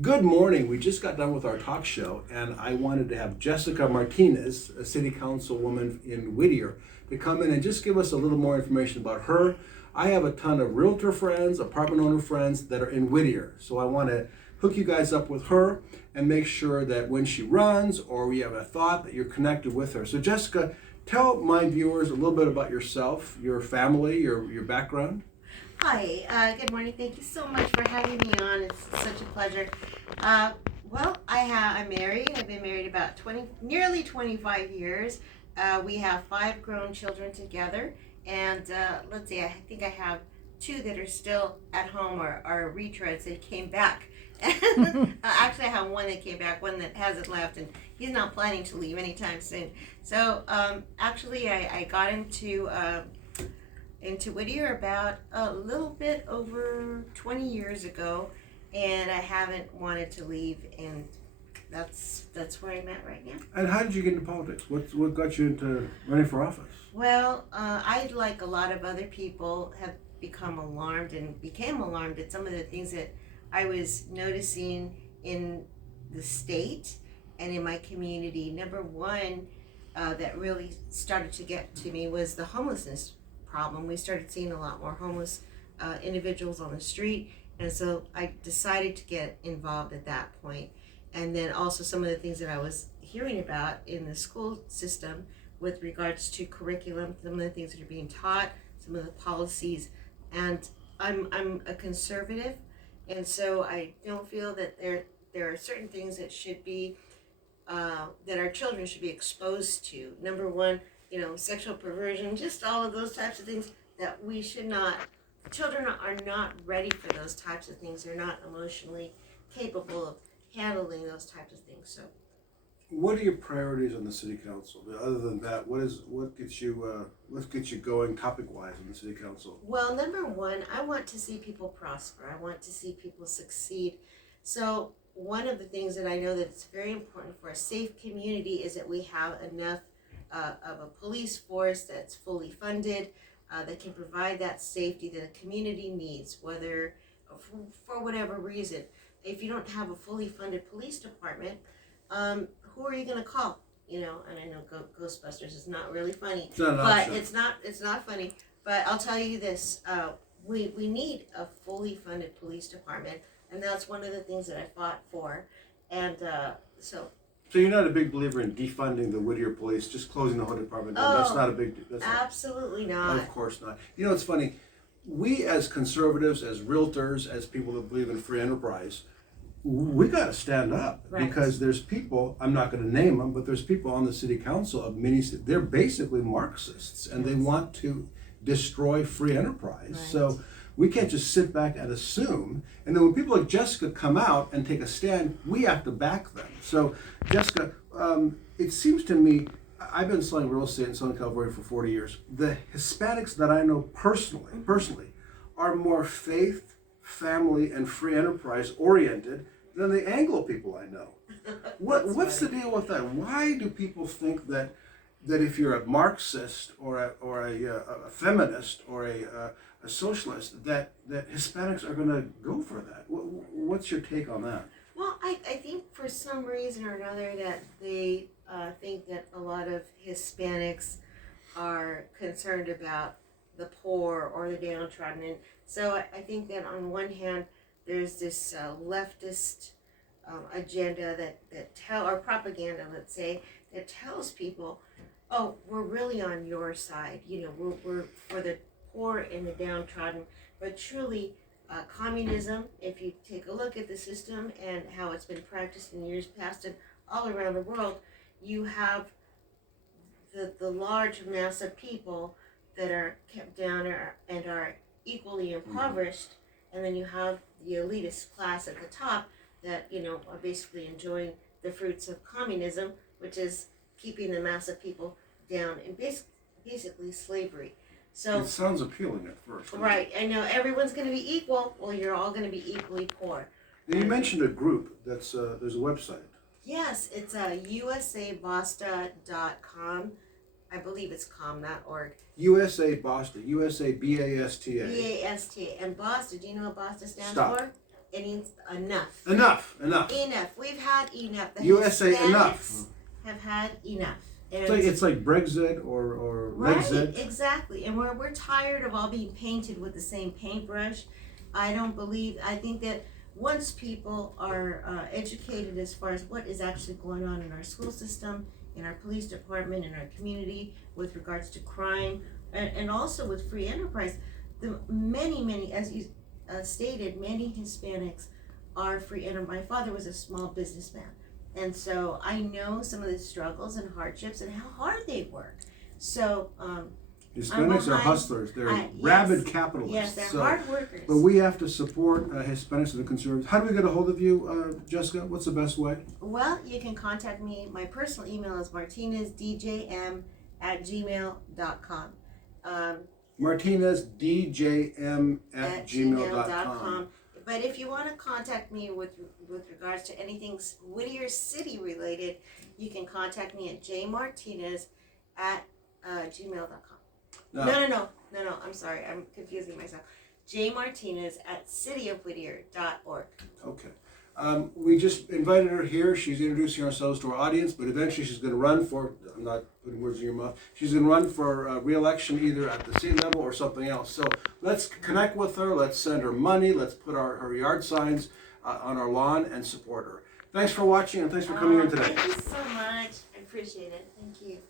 Good morning. We just got done with our talk show, and I wanted to have Jessica Martinez, a city councilwoman in Whittier, to come in and just give us a little more information about her. I have a ton of realtor friends, apartment owner friends that are in Whittier, so I want to hook you guys up with her and make sure that when she runs or we have a thought that you're connected with her. So Jessica, tell my viewers a little bit about yourself, your family, your background. Hi, good morning. Thank you so much for having me on. It's such a pleasure. I'm married. I've been married about nearly 25 years. We have 5 grown children together, and let's see, I think I have 2 that are still at home or are retreads. They came back. Actually, I have 1 that came back, 1 that hasn't left, and he's not planning to leave anytime soon. So I got into Whittier about a little bit over 20 years ago, and I haven't wanted to leave, and that's where I'm at right now. And how did you get into politics? What got you into running for office? Well, I, like a lot of other people, have become alarmed and became alarmed at some of the things that I was noticing in the state and in my community. Number one, that really started to get to me was the homelessness problem. We started seeing a lot more homeless individuals on the street, and so I decided to get involved at that point. And then also some of the things that I was hearing about in the school system with regards to curriculum, some of the things that are being taught, some of the policies. And I'm a conservative, and so I don't feel that there are certain things that should be that our children should be exposed to. Number one, sexual perversion, just all of those types of things that we should not. Children are not ready for those types of things. They're not emotionally capable of handling those types of things. So, what are your priorities on the city council? Other than that, what gets you going topic-wise in the city council? Well, number one, I want to see people prosper. I want to see people succeed. So, one of the things that I know that it's very important for a safe community is that we have enough of a police force that's fully funded, that can provide that safety that a community needs, whether for whatever reason. If you don't have a fully funded police department, who are you going to call? And I know Ghostbusters is not really funny, it's not funny. But I'll tell you this: we need a fully funded police department, and that's one of the things that I fought for, and so. So you're not a big believer in defunding the Whittier police, just closing the whole department down? That's not a big deal. Absolutely not. Of course not. It's funny. We as conservatives, as realtors, as people that believe in free enterprise, we got to stand up, right? Because there's people, I'm not going to name them, but there's people on the city council of many, they're basically Marxists, and they want to destroy free enterprise. Right. So we can't just sit back and assume. And then when people like Jessica come out and take a stand, we have to back them. So Jessica, it seems to me, I've been selling real estate in Southern California for 40 years. The Hispanics that I know personally, are more faith, family, and free enterprise oriented than the Anglo people I know. What's the deal with that? Why do people think that if you're a Marxist or a feminist or a socialist, that Hispanics are going to go for that? What's your take on that? Well, I think for some reason or another that they think that a lot of Hispanics are concerned about the poor or the downtrodden. And so I think that on one hand, there's this leftist agenda or propaganda, let's say, that tells people, oh, we're really on your side. We're for the poor and the downtrodden. But truly, communism, if you take a look at the system and how it's been practiced in years past and all around the world, you have the large mass of people that are kept down and are equally impoverished, and then you have the elitist class at the top that are basically enjoying the fruits of communism, which is keeping the mass of people down in basically slavery. So it sounds appealing at first. Right, I know everyone's going to be equal. Well, you're all going to be equally poor. And you mentioned a group that's there's a website. Yes, it's usabasta.com. I believe it's com, not org. USA Basta, USA BASTA. BASTA. And Basta, do you know what Basta stands Stop. for? It needs enough. Enough. Enough. We've had enough. The USA Hispanics enough. have had enough. And It's like Brexit or right, Lexit. exactly. And we're tired of all being painted with the same paintbrush. I think that once people are educated as far as what is actually going on in our school system, in our police department, in our community, with regards to crime, and also with free enterprise, many, as you stated, many Hispanics are free enterprise. My father was a small businessman. And so I know some of the struggles and hardships and how hard they work. So Hispanics are hustlers. They're rabid capitalists. Yes, they're hard workers. But we have to support Hispanics and the conservatives. How do we get a hold of you, Jessica? What's the best way? Well, you can contact me. My personal email is martinezdjm@gmail.com. martinezdjm@gmail.com. But if you want to contact me with regards to anything Whittier City related, you can contact me at jmartinez@gmail.com. No, I'm sorry. I'm confusing myself. jmartinez@cityofwhittier.org. Okay. We just invited her here. She's introducing ourselves to our audience, but eventually she's going to run for, I'm not putting words in your mouth, she's going to run for re-election either at the state level or something else. So let's connect with her. Let's send her money. Let's put her yard signs on our lawn and support her. Thanks for watching and thanks for coming in today. Thank you so much. I appreciate it. Thank you.